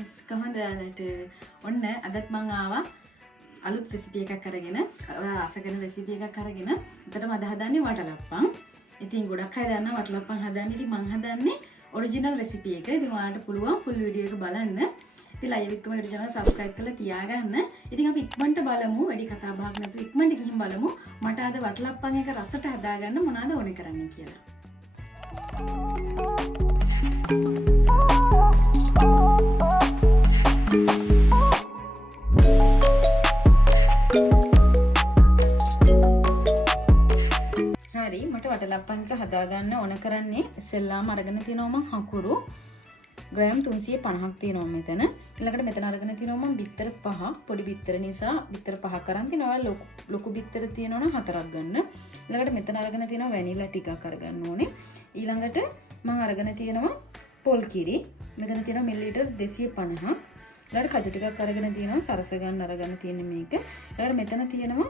friends කොහොමද ඔයාලට ඔන්න අදත් මම ආවා අලුත් රෙසිපි එකක් අරගෙන ආස කරන රෙසිපි එකක් අරගෙන උඩටම අද හදන්නේ වටලප්පන්. ඉතින් ගොඩක් අය දන්නවා වටලප්පන් හදන්නේ. ඉතින් මම හදන්නේ ඔරිජිනල් රෙසිපි එක. ඉතින් ඔයාලට පුළුවන් ෆුල් වීඩියෝ එක බලන්න. ඉතින් ලයිව් එකම YouTube channel subscribe කරලා තියාගන්න. ඉතින් අපි ඉක්මනට බලමු වැඩි කතා බහක් නැතුව ඉක්මනට ගිහින් බලමු මට අද වටලප්පන් එක රසට හදාගන්න මොනවද ඕනේ කරන්නේ කියලා. හරි මට වටලප්පන් එක හදාගන්න ඕන කරන්නේ ඉස්සෙල්ලාම අරගෙන තියනවා මම හකුරු ග්‍රෑම් 350ක් තියෙනවා මෙතන. ඊළඟට මෙතන අරගෙන තියනවා මම බිත්තර 5. පොඩි බිත්තර නිසා බිත්තර 5ක් අරන් තියනවා. ලොකු බිත්තර තියෙනවා නම් 4ක් ගන්න. ඊළඟට මෙතන අරගෙන තියනවා වැනිලා ටිකක් අරගන්න ඕනේ. ඊළඟට මම අරගෙන තියනවා පොල් කිරි. මෙතන තියෙනවා මිලිලීටර් 250ක්. ඊළඟට කජු ටිකක් අරගෙන තියනවා සරස ගන්න අරගෙන තියෙන්නේ මේක. ඊළඟට මෙතන තියෙනවා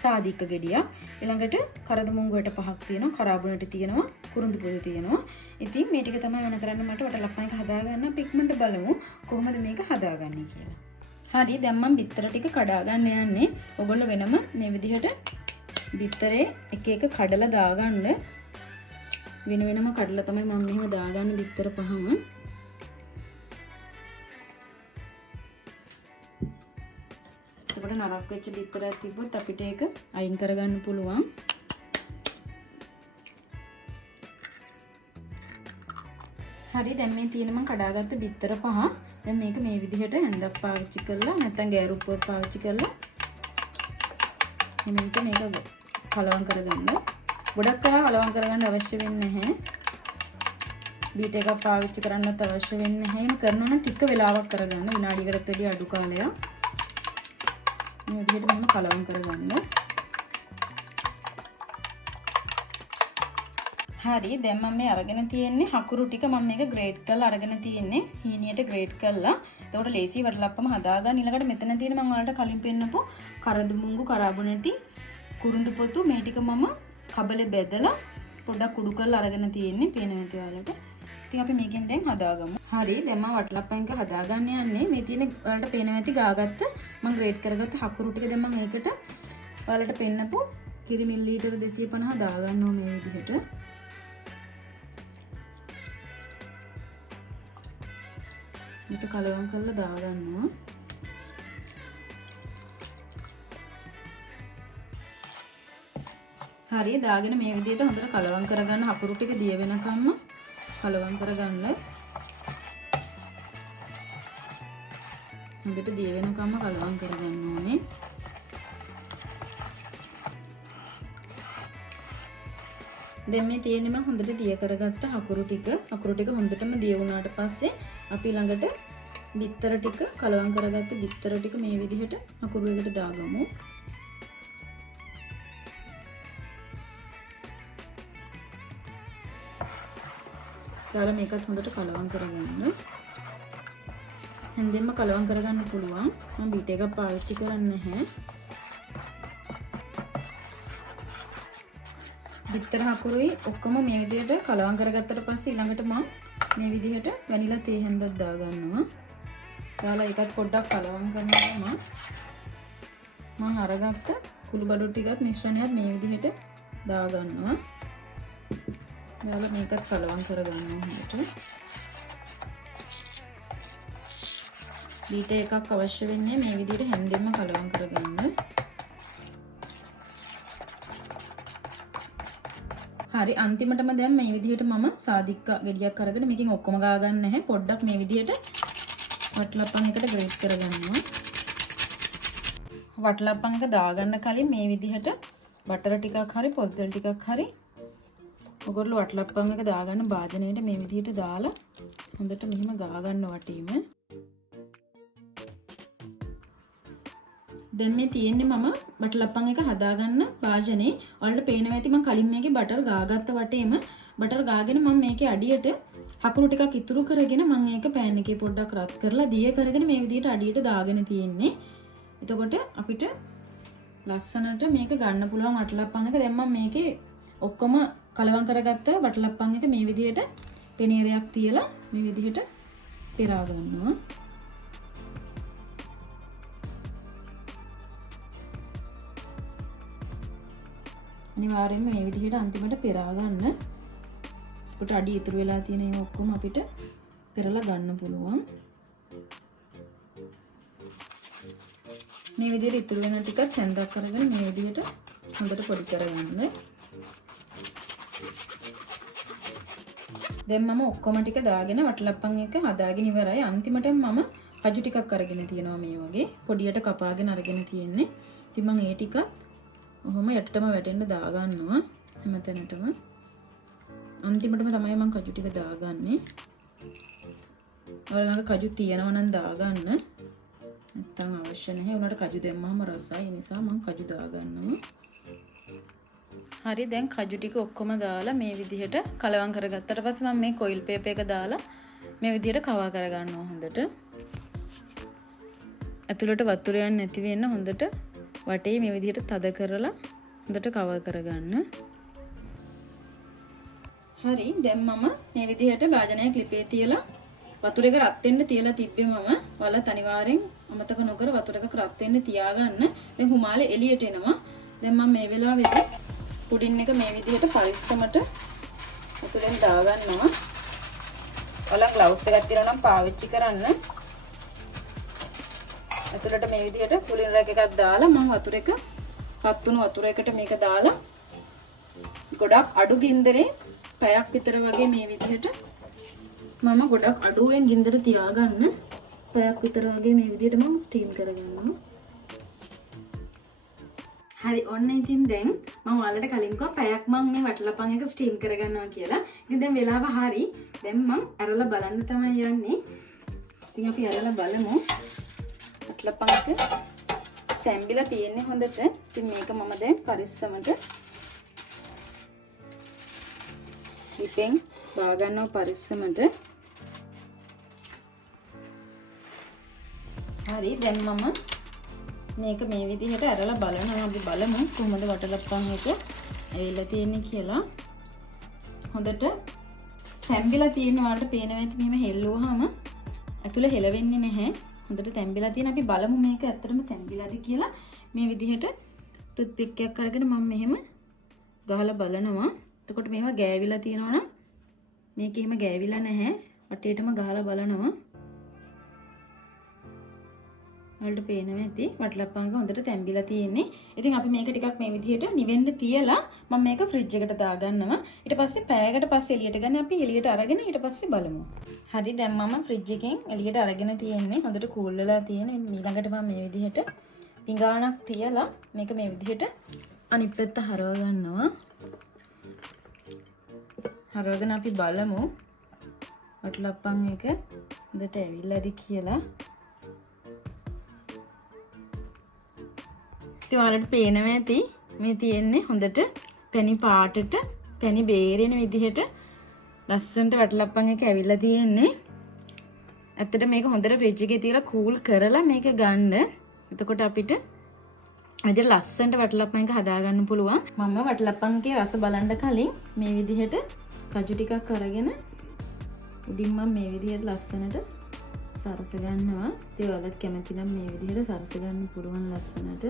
සාදික ගෙඩියක්. ඊළඟට කරදමුංගු වලට 5ක් තියෙනවා. කරාබුණට තියෙනවා. කුරුඳු පොඩි තියෙනවා. ඉතින් මේ ටික තමයි ඕන කරන්නේ මට වටලප්පන් එක හදාගන්න. අපි ඉක්මනට බලමු කොහොමද මේක හදාගන්නේ කියලා. හරි දැන් මම බිත්තර ටික කඩා ගන්න යන්නේ. ඔයගොල්ලෝ වෙනම මේ විදිහට බිත්තරේ එක එක කඩලා දාගන්න. වෙන වෙනම කඩලා තමයි මම මෙහෙම දාගන්න බිත්තර පහම. එතකොට නරක් වෙච්ච බිත්තරයක් තිබ්බොත් අපිට ඒක අයින් කරගන්න පුළුවන්. හරි දැන් මේ තියෙන මම කඩාගත්ත බිත්තර පහ. දැන් මේක මේ විදිහට හැන්දක් පාවිච්චි කරලා නැත්නම් ගෑරුප්පුවක් පාවිච්චි කරලා මේක කලවම් කරගන්න. ගොඩක් කලව කලවම් කරගන්න අවශ්‍ය වෙන්නේ නැහැ. බීට එකක් පාවිච්චි කරන්නත් අවශ්‍ය වෙන්නේ නැහැ. එහෙම කරනවා නම් ටික වෙලාවක් කරගන්න. විනාඩියකටත් වැඩි අඩු කාලයක්. මේ විදිහට මම කලවම් කරගන්න. හරි දැන් මම මේ අරගෙන තියෙන්නේ හකුරු ටික මම මේක ග්‍රේට් කරලා අරගෙන තියෙන්නේ. හීනියට ග්‍රේට් කරලා. එතකොට ලේසි වටලප්පම හදාගන්න. ඊළඟට මෙතන තියෙන මම ඔයාලට කලින් පෙන්නපු කරදමුංගු කරාබුණටි කුරුඳු පොතු මේ ටික මම කබලේ බෙදලා පොඩ්ඩක් කුඩු කරලා අරගෙන තියෙන්නේ. පේනවා ඇති ඔයාලට. ඉතින් අපි මේකෙන් දැන් හදාගමු. හරි දැන් මම වටලප්පන් එක හදාගන්න යන්නේ. මේ තියෙන ඔයාලට පේනවා ඇති ගාගත්ත මම ග්‍රේට් කරගත්ත හකුරු ටික දැන් මම ඒකට ඔයාලට පෙන්නපු කිරි මිලිලීටර් 250 දාගන්නවා මේ විදිහට. මේක කලවම් කරලා දාගන්නවා. හරි දාගෙන මේ විදිහට හොඳට කලවම් කරගන්න. හකුරු ටික දිය වෙනකම්ම කලවම් කරගන්න. හොඳට දිය වෙනකම්ම කලවම් කරගන්න ඕනේ. දැන් මේ තියෙන්නේ මම හොඳට දිය කරගත්ත හකුරු ටික. හකුරු ටික හොඳටම දිය වුණාට පස්සේ අපි ළඟට බිත්තර ටික කලවම් කරගත්ත බිත්තර ටික මේ විදිහට හකුරු එකට දාගමු. දාලා මේකත් හොඳට කලවම් කරගන්න. හැන්දෙන්ම කලවම් කරගන්න පුළුවන්. මම බීට එකක් පාවිච්චි කරන්නේ නැහැ. බිත්තර හකුරුයි ඔක්කොම මේ විදිහට කලවම් කරගත්තට පස්සේ ඊළඟට මම මේ විදිහට වැනිලා තේ හැන්දක් දාගන්නවා. දාලා ඒකත් පොඩ්ඩක් කලවම් කරනවා. මම අරගත්ත කුළු බඩු ටිකත් මිශ්‍රණයත් මේ විදිහට දාගන්නවා. දාලා මේකත් කලවම් කරගන්නවා හොඳට. බීට එකක් අවශ්‍ය වෙන්නේ මේ විදිහට හැන්දෙන්ම කලවම් කරගන්න. හරි අන්තිමටම දැන් මේ විදිහට මම සාදික ගෙඩියක් අරගෙන මේකෙන් ඔක්කොම ගා ගන්න නැහැ. පොඩ්ඩක් මේ විදිහට වටලප්පන් එකට ග්‍රේට් කරගන්නවා. වටලප්පන් එක දාගන්න කලින් මේ විදිහට බටර් ටිකක් හරි පොල් තෙල් ටිකක් හරි ඔයගොල්ලෝ වටලප්පන් එක දාගන්න භාජනයට මේ විදිහට දාලා හොඳට මෙහෙම ගා ගන්න වටීම. දැන් මේ තියෙන්නේ මම වටලප්පන් එක හදාගන්න වාජනේ. ඔයාලට පේනවා ඇති මම කලින් මේකේ බටර් ගාගත්ත වටේම බටර් ගාගෙන මම මේකේ අඩියට හකුරු ටිකක් ඉතුරු කරගෙන මම ඒක පෑන් එකේ පොඩ්ඩක් රත් කරලා දිය කරගෙන මේ විදිහට අඩියට දාගෙන තියෙන්නේ. එතකොට අපිට ලස්සනට මේක ගන්න පුළුවන් වටලප්පන් එක. දැන් මම මේකේ ඔක්කොම කලවම් කරගත්ත වටලප්පන් එක මේ විදිහට පෙනීරයක් තියලා මේ විදිහට පෙරා ගන්නවා. අනිවාර්යයෙන්ම මේ විදිහට අන්තිමට පෙරා ගන්න. ඒකට අඩි ඉතුරු වෙලා තියෙන ඒ ඔක්කොම අපිට පෙරලා ගන්න පුළුවන්. මේ විදිහට ඉතුරු වෙන ටික හැන්දක් කරගෙන මේ විදිහට හොඳට පොඩි කරගන්න. දැන් මම ඔක්කොම ටික දාගෙන වටලප්පන් එක හදාගෙන ඉවරයි. අන්තිමට මම කජු ටිකක් අරගෙන තියෙනවා මේ වගේ පොඩියට කපාගෙන අරගෙන තියෙන්නේ. ඉතින් මම ඒ ටික ඔහොම යටටම වැටෙන්න දා ගන්නවා හැමතැනටම. අන්තිමටම තමයි මම කජු ටික දාගන්නේ. ඔයාලට කජු තියෙනවා නම් දාගන්න. නැත්තම් අවශ්‍ය නැහැ. උනට කජු දැම්මම රසයි. ඒ නිසා මම කජු දාගන්නවා. හරි දැන් කජු ටික ඔක්කොම දාලා මේ විදිහට කලවම් කරගත්තට පස්සේ මම මේ කොයිල් පේපර් එක දාලා මේ විදිහට කවා කරගන්නවා හොඳට. ඇතුළට වතුර යන්නේ නැති වෙන්න හොඳට වටේ මේ විදිහට තද කරලා හොඳට කවර් කරගන්න. හරි දැන් මම මේ විදිහට භාජනයේ ක්ලිපේ තියලා වතුර එක රත් වෙන්න තියලා තිබ්බේ මම වලත් අනිවාර්යෙන් අමතක නොකර වතුර එක රත් වෙන්න තියාගන්න. දැන් හුමාලේ එළියට එනවා. දැන් මම මේ වෙලාවෙදී පුඩින් එක මේ විදිහට පරිස්සමට වතුරෙන් දාගන්නවා. ඔයාලා ග්ලව්ස් එකක් තියෙනවා නම් පාවිච්චි කරන්න. ඇතුළට මේ විදිහට කුලින් රැක් එකක් දාලා මම වතුර එක රත් වුණු වතුර එකට මේක දාලා ගොඩක් අඩු ගින්දරේ පැයක් විතර වගේ මේ විදිහට මම ගොඩක් අඩුවෙන් ගින්දර තියාගන්න පැයක් විතර වගේ මේ විදිහට මම ස්ටීම් කරගන්නවා. හරි ඔන්න ඉතින් දැන් මම ඔයාලට කලින් කිව්වා පැයක් මම මේ වටලපන් එක ස්ටීම් කරගන්නවා කියලා. ඉතින් දැන් වෙලාව හරි. දැන් මම ඇරලා බලන්න තමයි යන්නේ. ඉතින් අපි ඇරලා බලමු. වටලපන් එක තැම්බිලා තියෙන්නේ හොඳට. ඉතින් මේක මම දැන් පරිස්සමට ලිපෙන් බා ගන්නවා පරිස්සමට. හරි දැන් මම මේක මේ විදිහට ඇරලා බලනවා. අපි බලමු කොහොමද වටලප්පන් එක ඇවිල්ලා තියෙන්නේ කියලා. හොඳට තැම්බිලා තියෙන වලට පේනවා ඇති මෙහෙම හෙල්ලුවාම ඇතුළේ හෙලවෙන්නේ නැහැ. හොඳට තැම්බිලා තියෙන. අපි බලමු මේක ඇත්තටම තැම්බිලාද කියලා. මේ විදිහට ටූත් පික් එකක් අරගෙන මම මෙහෙම ගහලා බලනවා. එතකොට මේවා ගෑවිලා තියෙනවා නම් මේක එහෙම ගෑවිලා නැහැ. වටේටම ගහලා බලනවා. වලට පේනවා ඇති වටලප්පන් එක හොඳට තැම්බිලා තියෙන්නේ. ඉතින් අපි මේක ටිකක් මේ විදිහට නිවෙන්න තියලා මම මේක ෆ්‍රිජ් එකට දාගන්නවා. ඊට පස්සේ පැයකට පස්සේ එළියට ගන්න අපි එළියට අරගෙන ඊට පස්සේ බලමු. හරි දැන් මම ෆ්‍රිජ් එකෙන් එළියට අරගෙන තියෙන්නේ. හොඳට කූල් වෙලා තියෙන. ඊළඟට මම මේ විදිහට පිඟානක් තියලා මේක මේ විදිහට අනිත් පැත්ත හරව ගන්නවා. හරවගෙන අපි බලමු වටලප්පන් එක හොඳට ඇවිල්ලාද කියලා. ඉතින් ඔයාලට පේනවා ඇති මේ තියෙන්නේ හොඳට පැණි පාටට පැණි බේරෙන විදිහට ලස්සනට වටලප්පන් එක ඇවිල්ලා තියෙන්නේ. ඇත්තට මේක හොඳට ෆ්‍රිජ් එකේ තියලා කූල් කරලා මේක ගන්න. එතකොට අපිට විදිහට ලස්සනට වටලප්පන් එක හදා ගන්න පුළුවන්. මම වටලප්පන් එකේ රස බලන්න කලින් මේ විදිහට කජු ටිකක් අරගෙන උඩින් මම මේ විදිහට ලස්සනට සරස ගන්නවා. ඉතින් ඔයාලත් කැමති නම් මේ විදිහට සරස ගන්න පුළුවන් ලස්සනට.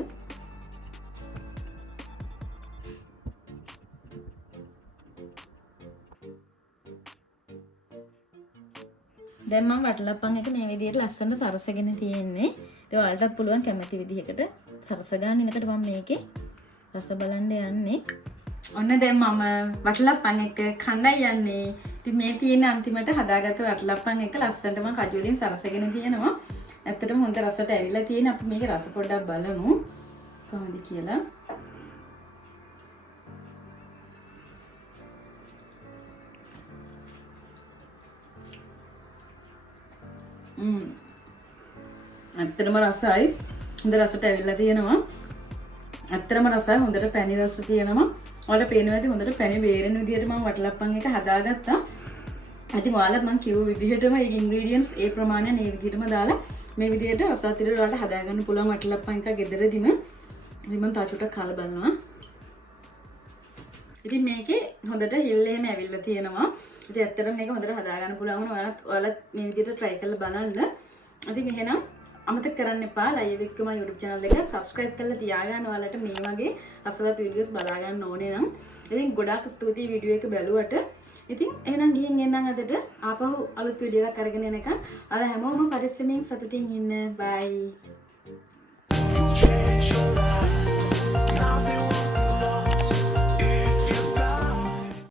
දැන් මම වටලප්පන් එක මේ විදිහට ලස්සනට සරසගෙන තියෙන්නේ. ඉතින් ඔයාලටත් පුළුවන් කැමති විදිහකට සරස ගන්න. එනකට මම මේකේ රස බලන්න යන්නේ. ඔන්න දැන් මම වටලප්පන් එක කණ්ඩායි යන්නේ. ඉතින් මේ තියෙන අන්තිමට හදාගත්ත වටලප්පන් එක ලස්සනට මම කජු වලින් සරසගෙන තියෙනවා. ඇත්තටම හොඳ රසට ඇවිල්ලා තියෙන. අපි මේකේ රස පොඩ්ඩක් බලමු කොහොමද කියලා. ඇත්තටම රසයි. හොඳ රසට ඇවිල්ලා තියෙනවා. ඇත්තටම රසයි. හොඳට පැණි රස තියෙනවා. ඔයාලට පේනවා ඇති හොඳට පැණි බේරෙන විදිහට මම වටලප්පන් එක හදාගත්තා. ඉතින් ඔයාලත් මම කිව්ව විදිහටම මේ ඉන්ග්‍රීඩියන්ට්ස් ඒ ප්‍රමාණයෙන් මේ විදිහටම දාලා මේ විදිහට රසාතිරට ඔයාලට හදාගන්න පුළුවන් වටලප්පන් එක ගෙදරදීම. ඉතින් මම තාචුටක් කාලා බලනවා. ඉතින් මේකේ හොඳට හිල් එහෙම ඇවිල්ලා තියෙනවා. ඉතින් ඇත්තටම මේක හොඳට හදා ගන්න පුළුවන් වුණා. ඔයාලත් මේ විදිහට try කරලා බලන්න. ඉතින් එහෙනම් අමතක කරන්න එපා ලයියා විත් කුමා YouTube channel එක subscribe කරලා තියාගන්න. ඔයාලට මේ වගේ රසවත් videos බලා ගන්න ඕනේ නම්. ඉතින් ගොඩාක් ස්තුතියි වීඩියෝ එක බැලුවට. ඉතින් එහෙනම් ගිහින් එන්නම් අදට ආපහු අලුත් වීඩියෝ එකක් අරගෙන එනකන්. ඔයාලා හැමෝම පරිස්සමින් සතුටින් ඉන්න. bye.